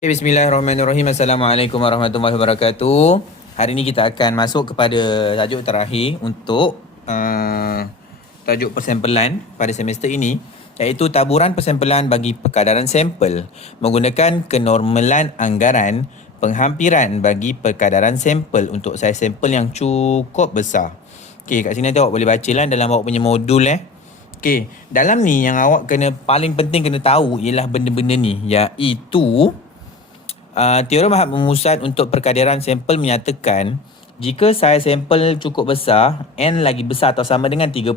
Bismillahirrahmanirrahim. Assalamualaikum warahmatullahi wabarakatuh. Hari ini kita akan masuk kepada tajuk terakhir untuk tajuk persempelan pada semester ini, iaitu taburan persempelan bagi perkadaran sampel menggunakan kenormalan anggaran penghampiran bagi perkadaran sampel untuk saiz sampel yang cukup besar. Okey, kat sini awak boleh baca lah dalam awak punya modul Okey, dalam ni yang awak paling penting kena tahu ialah benda-benda ni, iaitu teorem Ahad Memusat untuk perkadaran sampel menyatakan jika saiz sampel cukup besar, N lagi besar atau sama dengan 30,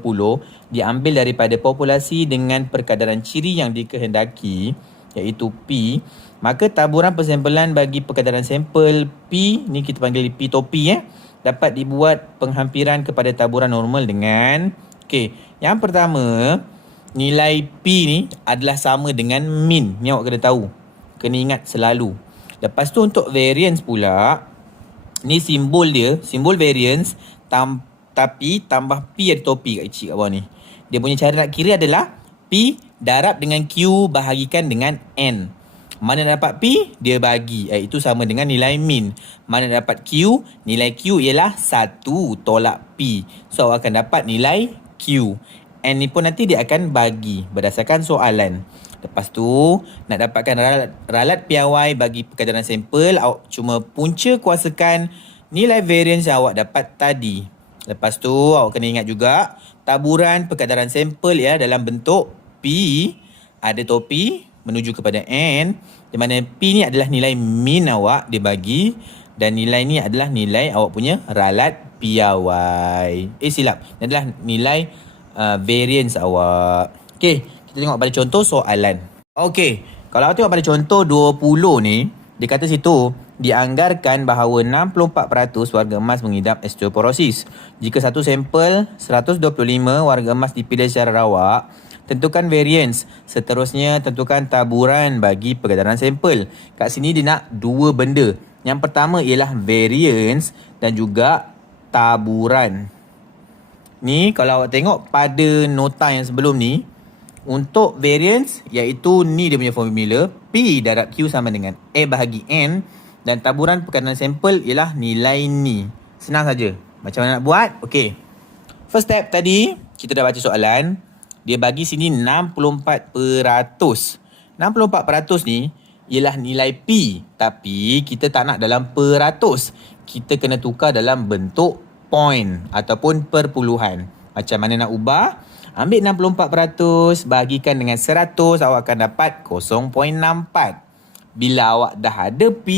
diambil daripada populasi dengan perkadaran ciri yang dikehendaki, iaitu P, maka taburan persempelan bagi perkadaran sampel P, ni kita panggil P topi, dapat dibuat penghampiran kepada taburan normal dengan, yang pertama, nilai P ni adalah sama dengan min. Ni awak kena tahu. Kena ingat selalu. Lepas tu untuk variance pula, ni simbol dia, simbol variance tapi tambah P ada topi kat kecil kat bawah ni. Dia punya cara nak kira adalah P darab dengan Q bahagikan dengan N. Mana dapat P, dia bagi, iaitu sama dengan nilai min. Mana dapat Q, nilai Q ialah 1 tolak P. So awak akan dapat nilai Q. N ni pun nanti dia akan bagi berdasarkan soalan. Lepas tu, nak dapatkan ralat piawai bagi perkadaran sampel, awak cuma punca kuasakan nilai variance yang awak dapat tadi. Lepas tu, awak kena ingat juga, taburan perkadaran sampel dalam bentuk P, ada topi menuju kepada N, di mana P ni adalah nilai min awak, dia bagi, dan nilai ni adalah nilai awak punya ralat piawai. Silap, ini adalah nilai variance awak. Okey. Kita tengok pada contoh soalan. Okey, kalau awak tengok pada contoh 20 ni, dia kata situ, dianggarkan bahawa 64% warga emas mengidap osteoporosis. Jika satu sampel 125 warga emas dipilih secara rawak, tentukan variance. Seterusnya, tentukan taburan bagi perkadaran sampel. Kat sini dia nak dua benda. Yang pertama ialah variance dan juga taburan. Ni kalau awak tengok pada nota yang sebelum ni, untuk variance, iaitu ni dia punya formula, P darab Q sama dengan A bahagi N, dan taburan perkadaran sampel ialah nilai ni. Senang saja. Macam mana nak buat? Okey. First step tadi, kita dah baca soalan. Dia bagi sini 64%. 64% ni ialah nilai P. Tapi kita tak nak dalam peratus. Kita kena tukar dalam bentuk point ataupun perpuluhan. Macam mana nak ubah? Ambil 64% bahagikan dengan 100, awak akan dapat 0.64. Bila awak dah ada P,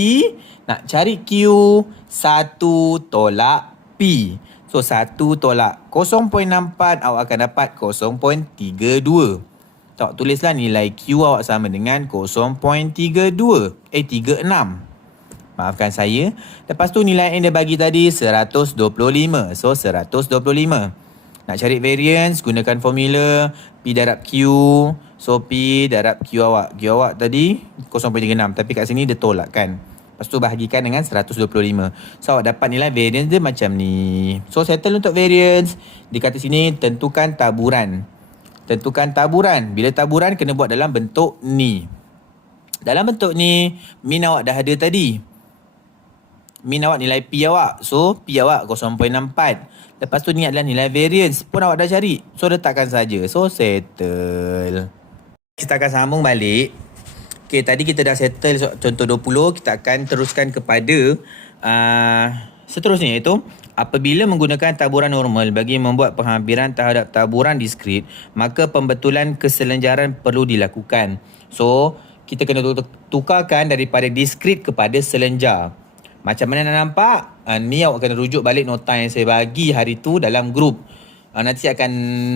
nak cari Q, 1 tolak P. So 1 tolak 0.64, awak akan dapat 0.32. So, awak tulislah nilai Q awak sama dengan 0.36. Maafkan saya. Lepas tu nilai N dia bagi tadi 125. So 125. Nak cari variance, gunakan formula P darab Q. So, P darab Q awak. Q awak tadi 0.36. Tapi kat sini dia tolak kan. Lepas tu bahagikan dengan 125. So, awak dapat nilai variance dia macam ni. So, settle untuk variance. Dia kata sini, tentukan taburan. Tentukan taburan. Bila taburan, kena buat dalam bentuk ni. Dalam bentuk ni, min awak dah ada tadi. Min awak nilai P awak. So, P awak 0.64. Lepas tu ni adalah nilai variance pun awak dah cari. So, letakkan saja. So, settle. Kita akan sambung balik. Okay, tadi kita dah settle contoh 20. Kita akan teruskan kepada seterusnya, iaitu apabila menggunakan taburan normal bagi membuat penghampiran terhadap taburan diskrit, maka pembetulan keselenjaran perlu dilakukan. So, kita kena tukarkan daripada diskrit kepada selenjar. Macam mana nak nampak? Ni awak kena rujuk balik nota yang saya bagi hari tu dalam grup. Nanti saya akan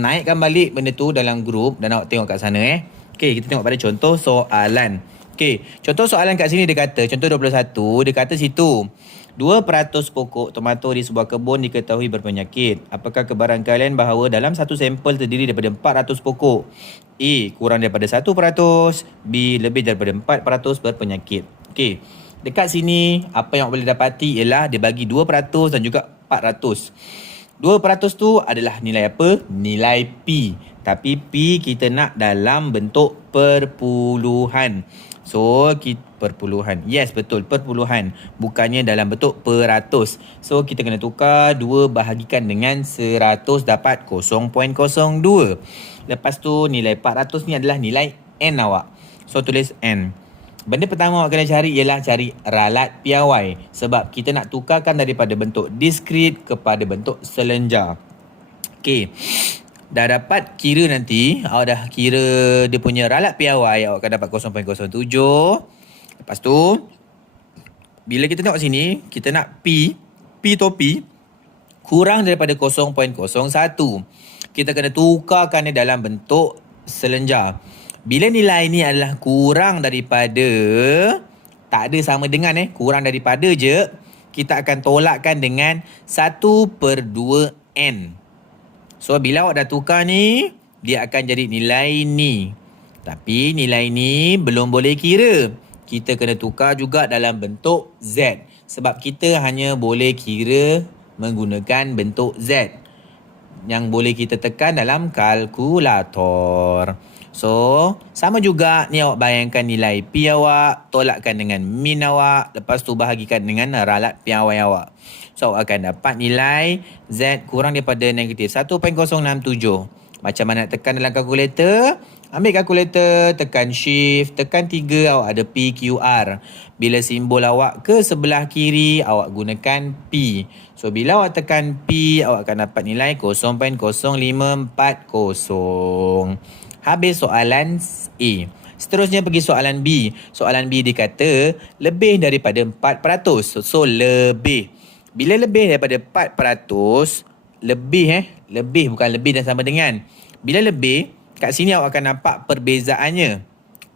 naikkan balik benda tu dalam grup dan awak tengok kat sana Okey, kita tengok pada contoh soalan. Okey, contoh soalan kat sini dia kata, contoh 21, dia kata situ, 2% pokok tomato di sebuah kebun diketahui berpenyakit. Apakah kebaran kalian bahawa dalam satu sampel terdiri daripada 400 pokok? A kurang daripada 1%, B lebih daripada 4% berpenyakit. Okey. Dekat sini, apa yang boleh dapati ialah dia bagi 2% dan juga 400. 2% tu adalah nilai apa? Nilai P. Tapi P kita nak dalam bentuk perpuluhan. So, perpuluhan. Yes, betul. Perpuluhan. Bukannya dalam bentuk peratus. So, kita kena tukar 2 bahagikan dengan 100 dapat 0.02. Lepas tu, nilai 400 ni adalah nilai N awak. So, tulis N. Benda pertama awak kena cari ialah cari ralat piawai. Sebab kita nak tukarkan daripada bentuk diskrit kepada bentuk selenjar. Okey. Dah dapat kira nanti, awak dah kira dia punya ralat piawai, awak akan dapat 0.07. Lepas tu, bila kita tengok sini, kita nak P topi kurang daripada 0.01. Kita kena tukarkan dia dalam bentuk selenjar. Bila nilai ni adalah kurang daripada, tak ada sama dengan kurang daripada je, kita akan tolakkan dengan 1/2N. So, bila awak dah tukar ni, dia akan jadi nilai ni. Tapi, nilai ni belum boleh kira. Kita kena tukar juga dalam bentuk Z. Sebab kita hanya boleh kira menggunakan bentuk Z. Yang boleh kita tekan dalam kalkulator. So, sama juga ni awak bayangkan nilai P awak, tolakkan dengan min awak, lepas tu bahagikan dengan ralat piawai awak. So, awak akan dapat nilai Z kurang daripada negatif 1.067. Macam mana nak tekan dalam kalkulator? Ambil kalkulator, tekan shift, tekan 3, awak ada PQR. Bila simbol awak ke sebelah kiri, awak gunakan P. So, bila awak tekan P, awak akan dapat nilai 0.0540. Habis soalan A. Seterusnya pergi soalan B. Soalan B dikata lebih daripada 4%. So, lebih. Bila lebih daripada 4%, lebih bukan lebih dan sama dengan. Bila lebih, kat sini awak akan nampak perbezaannya.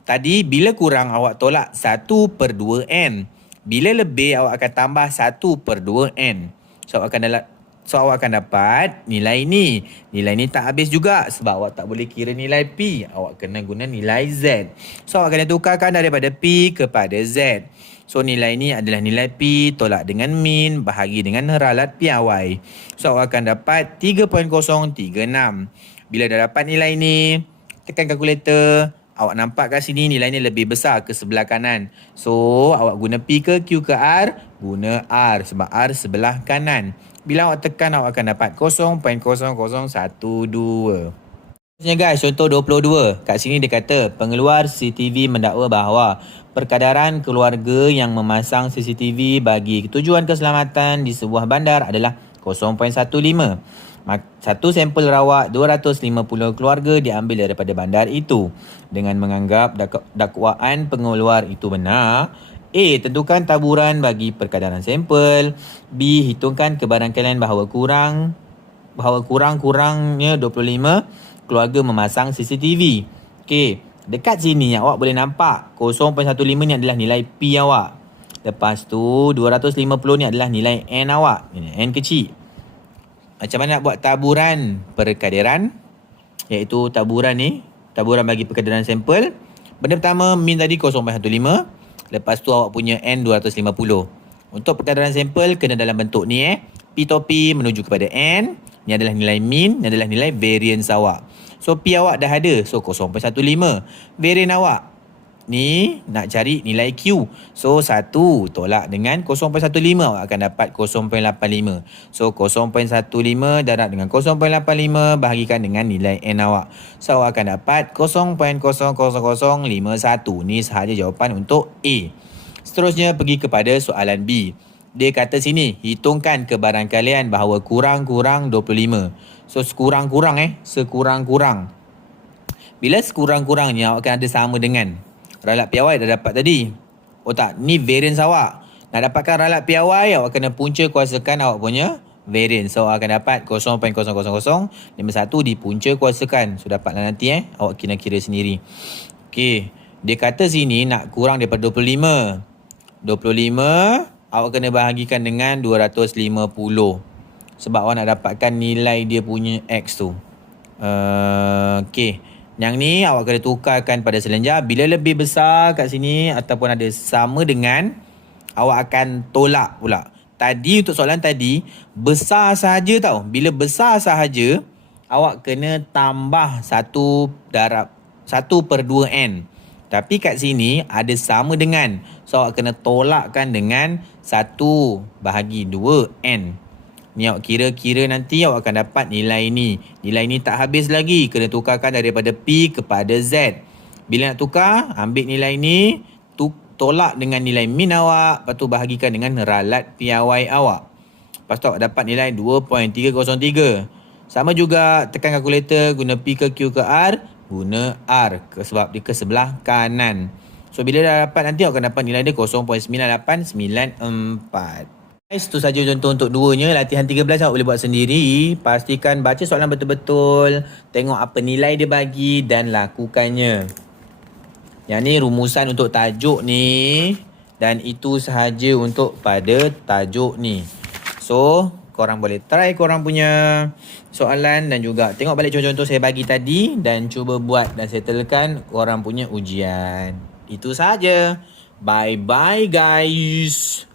Tadi bila kurang awak tolak 1/2N. Bila lebih awak akan tambah 1/2N. So awak akan dapat nilai ni. Nilai ni tak habis juga sebab awak tak boleh kira nilai P. Awak kena guna nilai Z. So awak kena tukarkan daripada P kepada Z. So, nilai ni adalah nilai P tolak dengan min bahagi dengan ralat piawai. So, awak akan dapat 3.036. Bila dah dapat nilai ni, tekan kalkulator. Awak nampak kat sini nilai ni lebih besar ke sebelah kanan. So, awak guna P ke Q ke R? Guna R sebab R sebelah kanan. Bila awak tekan, awak akan dapat 0.0012. Guys, contoh 22. Kat sini dia kata pengeluar CCTV mendakwa bahawa perkadaran keluarga yang memasang CCTV bagi tujuan keselamatan di sebuah bandar adalah 0.15. Satu sampel rawak 250 keluarga diambil daripada bandar itu. Dengan menganggap dakwaan pengeluar itu benar, A. Tentukan taburan bagi perkadaran sampel. B. Hitungkan kebarangkalian bahawa kurang-kurangnya 25 keluarga memasang CCTV. Okey, dekat sini awak boleh nampak 0.15 ni adalah nilai P awak. Lepas tu 250 ni adalah nilai N awak. N kecil. Macam mana nak buat taburan perkadaran? Iaitu taburan bagi perkadaran sampel. Benda pertama, min tadi 0.15. Lepas tu awak punya N 250. Untuk perkadaran sampel kena dalam bentuk ni P topi menuju kepada N. Ni adalah nilai min, ni adalah nilai variance awak. So, P awak dah ada. So, 0.15. Variance awak. Ni, nak cari nilai Q. So, 1 tolak dengan 0.15. Awak akan dapat 0.85. So, 0.15 darab dengan 0.85 bahagikan dengan nilai N awak. So, awak akan dapat 0.00051. Ni sahaja jawapan untuk A. Seterusnya, pergi kepada soalan B. Dia kata sini, hitungkan kebarangkalian bahawa kurang-kurang 25. So, sekurang-kurang. Bila sekurang-kurangnya, awak akan ada sama dengan ralat piawai dah dapat tadi. Oh tak, ni variance awak. Nak dapatkan ralat piawai, awak kena punca kuasakan awak punya variance. So, awak akan dapat 0.00051 dipunca kuasakan. So, dapatlah nanti awak kena kira sendiri. Okey, dia kata sini nak kurang daripada 25. 25 awak kena bahagikan dengan 250. Sebab awak nak dapatkan nilai dia punya X tu. Okey. Yang ni awak kena tukarkan pada selenjar. Bila lebih besar kat sini ataupun ada sama dengan, awak akan tolak pula. Tadi untuk soalan tadi, besar sahaja tau. Bila besar sahaja, awak kena tambah 1/2N. Tapi kat sini ada sama dengan. So awak kena tolakkan dengan 1 bahagi 2N. Ni awak kira-kira nanti awak akan dapat nilai ni. Nilai ni tak habis lagi. Kena tukarkan daripada P kepada Z. Bila nak tukar, ambil nilai ni, tolak dengan nilai min awak, lepas tu bahagikan dengan ralat piawai awak. Lepas tu awak dapat nilai 2.303. Sama juga tekan kalkulator, guna P ke Q ke R, guna R sebab dia ke sebelah kanan. So bila dah dapat nanti awak akan dapat nilai dia 0.9894. Guys, tu saja contoh untuk duanya. Latihan 13 awak boleh buat sendiri. Pastikan baca soalan betul-betul, tengok apa nilai dia bagi dan lakukannya. Yang ni rumusan untuk tajuk ni, dan itu sahaja untuk pada tajuk ni. So, korang boleh try korang punya soalan dan juga tengok balik contoh-contoh saya bagi tadi dan cuba buat dan settlekan korang punya ujian. Itu sahaja. Bye-bye guys.